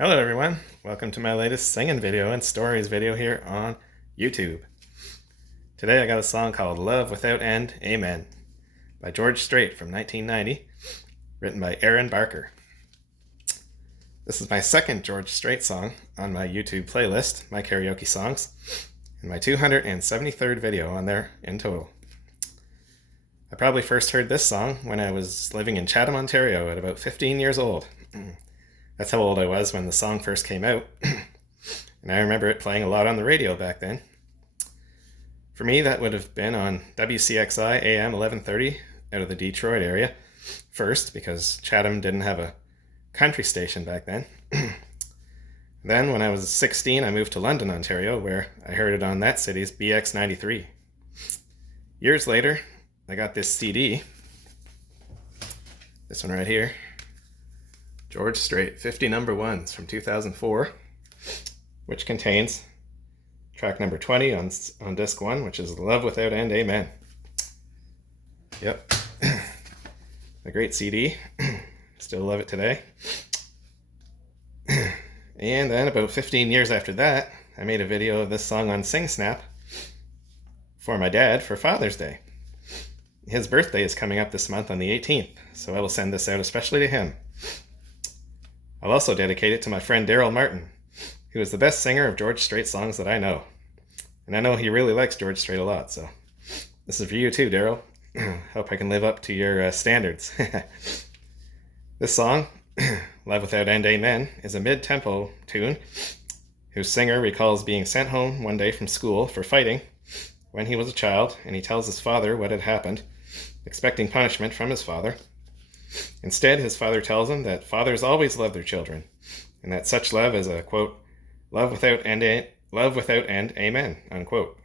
Hello everyone, welcome to my latest singing video and stories video here on YouTube. Today I got a song called Love Without End, Amen by George Strait from 1990, written by Aaron Barker. This is my second George Strait song on my YouTube playlist, My Karaoke Songs, and my 273rd video on there in total. I probably first heard this song when I was living in Chatham, Ontario at about 15 years old. That's how old I was when the song first came out, and I remember it playing a lot on the radio back then. For me, that would have been on WCXI AM 1130 out of the Detroit area, first because Chatham didn't have a country station back then. Then, when I was 16, I moved to London, Ontario, where I heard it on that city's BX93. Years later, I got this CD, this one right here, George Strait, 50 number ones from 2004, which contains track number 20 on disc 1, which is Love Without End, Amen. Yep, a great CD, still love it today. And then about 15 years after that, I made a video of this song on SingSnap for my dad for Father's Day. His birthday is coming up this month on the 18th, so I will send this out especially to him. I'll also dedicate it to my friend Daryl Martin, who is the best singer of George Strait songs that I know. And I know he really likes George Strait a lot, so this is for you too, Daryl. Hope I can live up to your standards. This song, Love Without End, Amen, is a mid-tempo tune whose singer recalls being sent home one day from school for fighting when he was a child, and he tells his father what had happened, expecting punishment from his father. Instead, his father tells him that fathers always love their children, and that such love is a, quote, love without end, amen, unquote.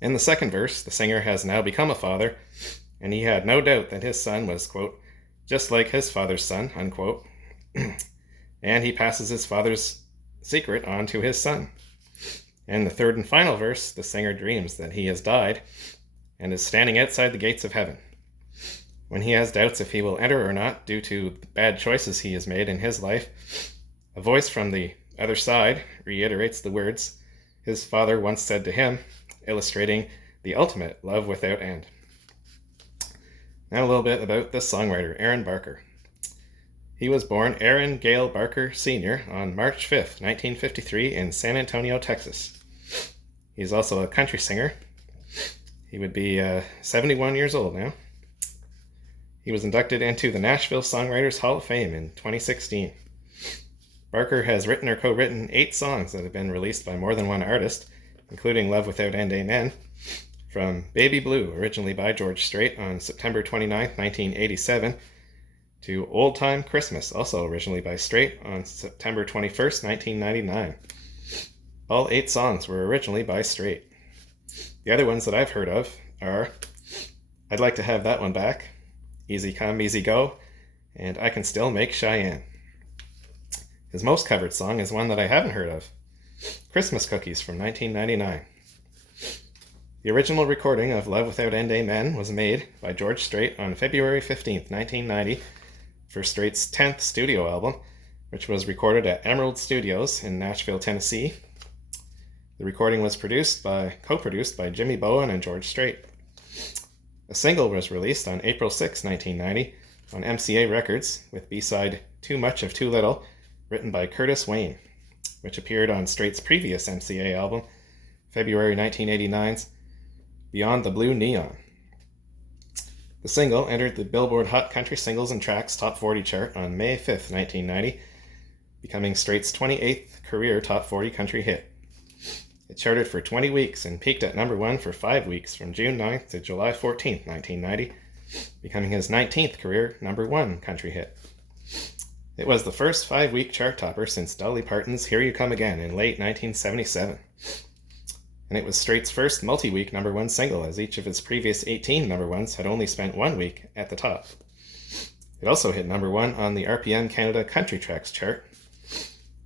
In the second verse, the singer has now become a father, and he had no doubt that his son was, quote, just like his father's son, unquote, and he passes his father's secret on to his son. In the third and final verse, the singer dreams that he has died and is standing outside the gates of heaven. When he has doubts if he will enter or not due to bad choices he has made in his life, a voice from the other side reiterates the words his father once said to him, illustrating the ultimate love without end. Now a little bit about this songwriter, Aaron Barker. He was born Aaron Gale Barker Sr. on March 5th, 1953 in San Antonio, Texas. He's also a country singer. He would be 71 years old now. He was inducted into the Nashville Songwriters Hall of Fame in 2016. Barker has written or co-written 8 songs that have been released by more than one artist, including Love Without End, Amen, from Baby Blue, originally by George Strait on September 29, 1987, to Old Time Christmas, also originally by Strait on September 21, 1999. All 8 songs were originally by Strait. The other ones that I've heard of are I'd Like to Have That One Back, Easy Come, Easy Go, and I Can Still Make Cheyenne. His most covered song is one that I haven't heard of, Christmas Cookies from 1999. The original recording of Love Without End, Amen was made by George Strait on February 15, 1990 for Strait's 10th studio album, which was recorded at Emerald Studios in Nashville, Tennessee. The recording was co-produced by Jimmy Bowen and George Strait. A single was released on April 6, 1990 on MCA Records with B-side Too Much of Too Little, written by Curtis Wayne, which appeared on Strait's previous MCA album, February 1989's Beyond the Blue Neon. The single entered the Billboard Hot Country Singles and Tracks Top 40 chart on May 5, 1990, becoming Strait's 28th career Top 40 country hit. It charted for 20 weeks and peaked at number 1 for 5 weeks from June 9th to July 14th, 1990, becoming his 19th career number 1 country hit. It was the first 5-week chart topper since Dolly Parton's Here You Come Again in late 1977. And it was Strait's first multi-week number 1 single, as each of his previous 18 number 1s had only spent 1 week at the top. It also hit number 1 on the RPM Canada Country Tracks chart.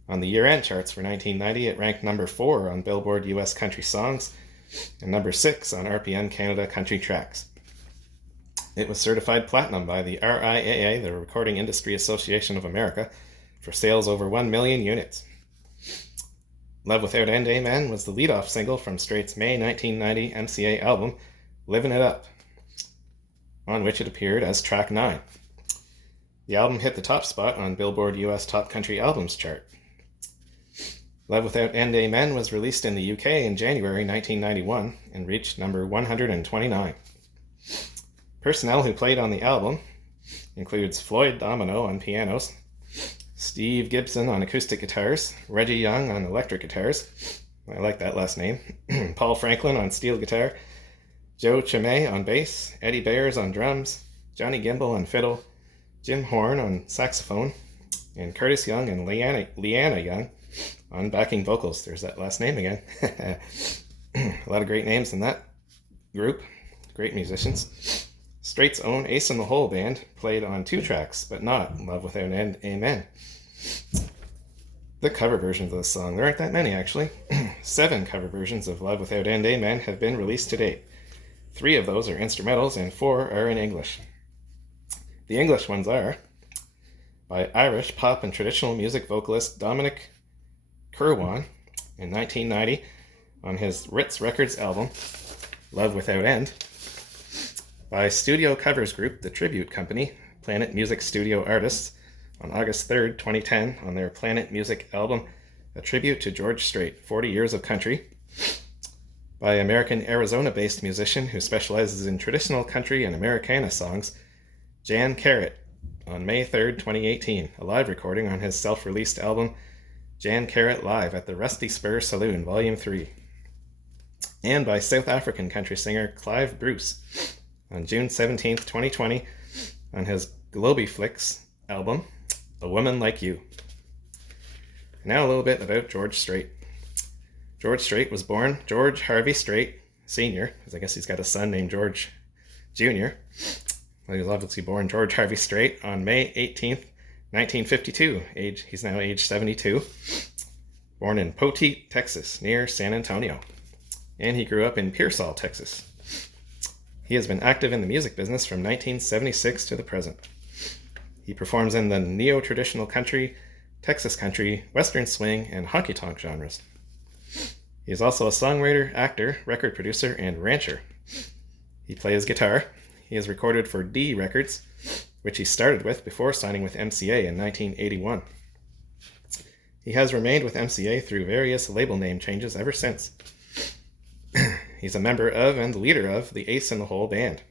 On the year-end charts for 1990, it ranked number 4 on Billboard US Country Songs and number 6 on RPM Canada Country Tracks. It was certified platinum by the RIAA, the Recording Industry Association of America, for sales over 1 million units. Love Without End, Amen was the lead-off single from Strait's May 1990 MCA album, Livin It Up, on which it appeared as track 9. The album hit the top spot on Billboard US Top Country Albums chart. Love Without End, Amen was released in the UK in January 1991 and reached number 129. Personnel who played on the album includes Floyd Domino on pianos, Steve Gibson on acoustic guitars, Reggie Young on electric guitars, I like that last name, Paul Franklin on steel guitar, Joe Chimay on bass, Eddie Bayers on drums, Johnny Gimbel on fiddle, Jim Horn on saxophone, and Curtis Young and Leanna Young on backing vocals. There's that last name again. A lot of great names in that group, great musicians. Strait's own Ace in the Hole band played on 2 tracks, but not Love Without End, Amen. The cover versions of the song, there aren't that many actually. 7 cover versions of Love Without End, Amen have been released to date. 3 of those are instrumentals and 4 are in English. The English ones are by Irish pop and traditional music vocalist Dominic Kirwan in 1990 on his Ritz Records album, Love Without End, by studio covers group The Tribute Company, Planet Music Studio Artists, on August 3rd, 2010, on their Planet Music album, A Tribute to George Strait, 40 Years of Country, by American Arizona-based musician who specializes in traditional country and Americana songs, Jan Carrot, on May 3rd, 2018, a live recording on his self-released album, Jan Carrot Live at the Rusty Spur Saloon, Volume 3, and by South African country singer Clive Bruce, on June 17th, 2020, on his Globey Flicks album, A Woman Like You. Now a little bit about George Strait. George Strait was born George Harvey Strait Sr., because I guess he's got a son named George Jr. Well, he was obviously born George Harvey Strait on May 18th, 1952. He's now age 72. Born in Poteet, Texas, near San Antonio. And he grew up in Pearsall, Texas. He has been active in the music business from 1976 to the present. He performs in the neo-traditional country, Texas country, western swing, and honky-tonk genres. He is also a songwriter, actor, record producer, and rancher. He plays guitar. He has recorded for D Records, which he started with before signing with MCA in 1981. He has remained with MCA through various label name changes ever since. He's a member of and the leader of the Ace in the Hole band.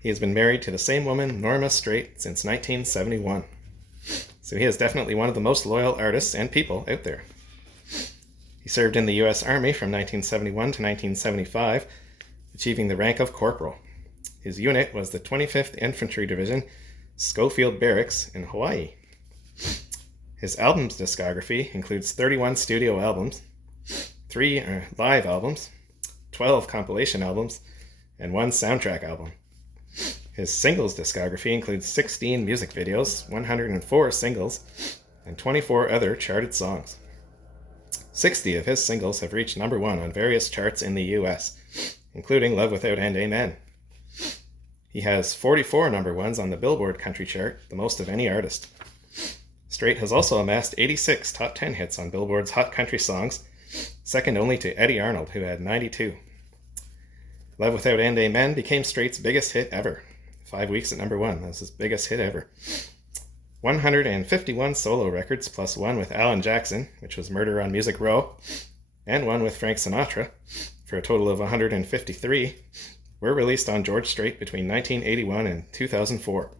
He has been married to the same woman, Norma Strait, since 1971. So he is definitely one of the most loyal artists and people out there. He served in the U.S. Army from 1971 to 1975, achieving the rank of corporal. His unit was the 25th Infantry Division, Schofield Barracks in Hawaii. His albums discography includes 31 studio albums, 3 live albums, 12 compilation albums, and 1 soundtrack album. His singles discography includes 16 music videos, 104 singles, and 24 other charted songs. 60 of his singles have reached number 1 on various charts in the US, including Love Without End, Amen. He has 44 number 1s on the Billboard country chart, the most of any artist. Strait has also amassed 86 top 10 hits on Billboard's Hot Country Songs, second only to Eddie Arnold, who had 92. Love Without End, Amen became Strait's biggest hit ever. 5 weeks at number 1. That was his biggest hit ever. 151 solo records, plus 1 with Alan Jackson, which was Murder on Music Row, and 1 with Frank Sinatra, for a total of 153, were released on George Strait between 1981 and 2004.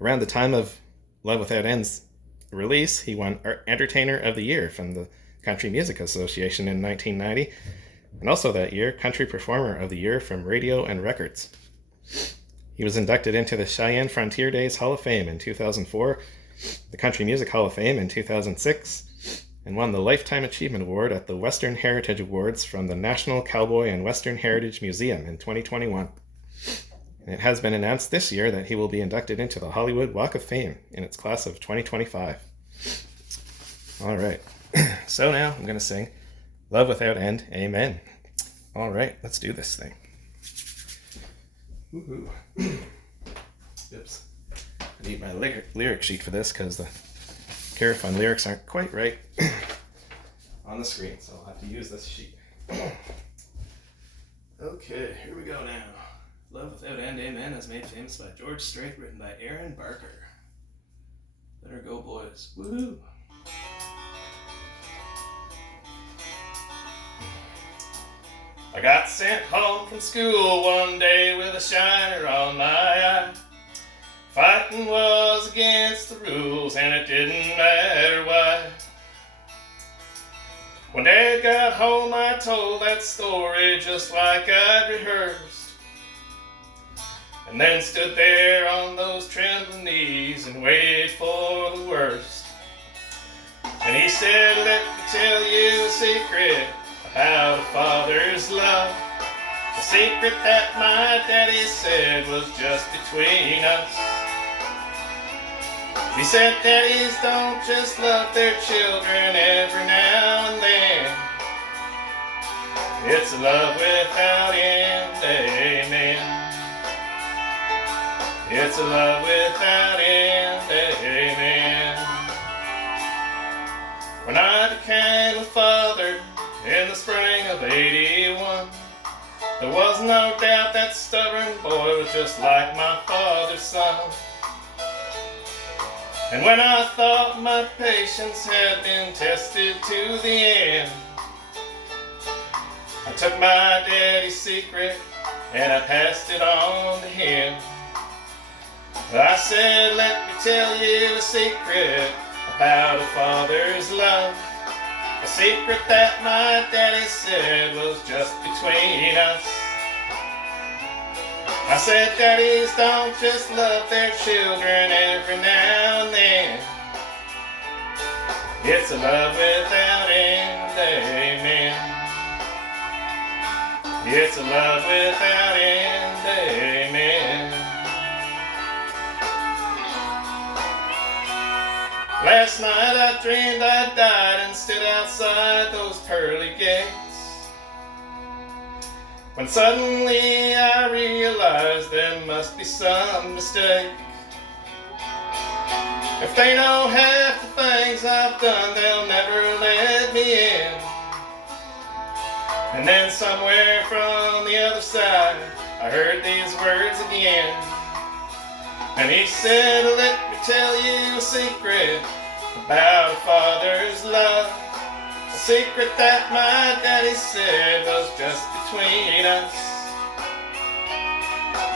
Around the time of Love Without End's release, he won Entertainer of the Year from the Country Music Association in 1990, and also that year, Country Performer of the Year from Radio and Records. He was inducted into the Cheyenne Frontier Days Hall of Fame in 2004, the Country Music Hall of Fame in 2006, and won the Lifetime Achievement Award at the Western Heritage Awards from the National Cowboy and Western Heritage Museum in 2021. And it has been announced this year that he will be inducted into the Hollywood Walk of Fame in its class of 2025. All right, so now I'm going to sing Love Without End, Amen. All right, let's do this thing. Woohoo. Oops. I need my lyric sheet for this because the Carafun lyrics aren't quite right on the screen, so I'll have to use this sheet. Okay, here we go now. Love Without End, Amen is made famous by George Strait, written by Aaron Barker. Let her go, boys. Woohoo! I got sent home from school one day with a shiner on my eye. Fighting was against the rules and it didn't matter why. When Dad got home I told that story just like I'd rehearsed, and then stood there on those trembling knees and waited for the worst. And he said, let me tell you a secret about a father's love, a secret that my daddy said was just between us. He said daddies don't just love their children every now and then, it's a love without end, amen. It's a love without end, amen. When I became a father in the spring of '81, there was no doubt that stubborn boy was just like my father's son. And when I thought my patience had been tested to the end, I took my daddy's secret and I passed it on to him. I said, let me tell you a secret about a father's love, a secret that my daddy said was just between us. I said, daddies don't just love their children every now and then, it's a love without end, amen. It's a love without end, amen. Last night I dreamed I died and stood outside those pearly gates, when suddenly I realized there must be some mistake. If they know half the things I've done, they'll never let me in. And then somewhere from the other side, I heard these words again. And he said, let me tell you a secret about a father's love, a secret that my daddy said was just between us.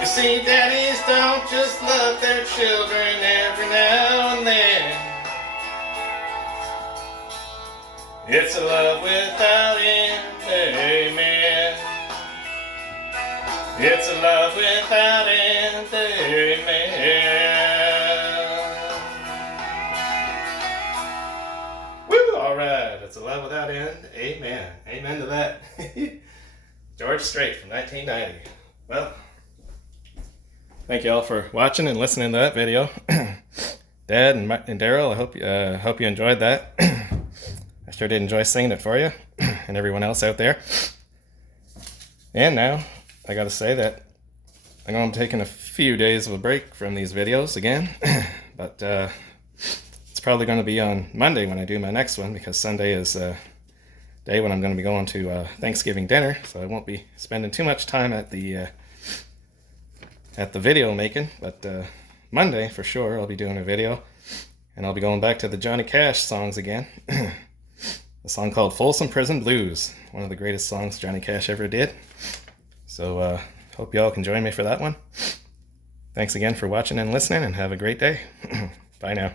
You see, daddies don't just love their children every now and then, it's a love without end, amen. It's a love without end, amen. Woo! Alright, it's a love without end, amen. Amen to that. George Strait from 1990. Well, thank you all for watching and listening to that video. Dad and Daryl, I hope you enjoyed that. I sure did enjoy singing it for you and everyone else out there. And now, I gotta say that I'm going to be taking a few days of a break from these videos again. But it's probably going to be on Monday when I do my next one, because Sunday is a day when I'm going to be going to Thanksgiving dinner, so I won't be spending too much time at the video making. But Monday, for sure, I'll be doing a video, and I'll be going back to the Johnny Cash songs again. A song called Folsom Prison Blues, one of the greatest songs Johnny Cash ever did. So hope y'all can join me for that one. Thanks again for watching and listening, and have a great day. Bye now.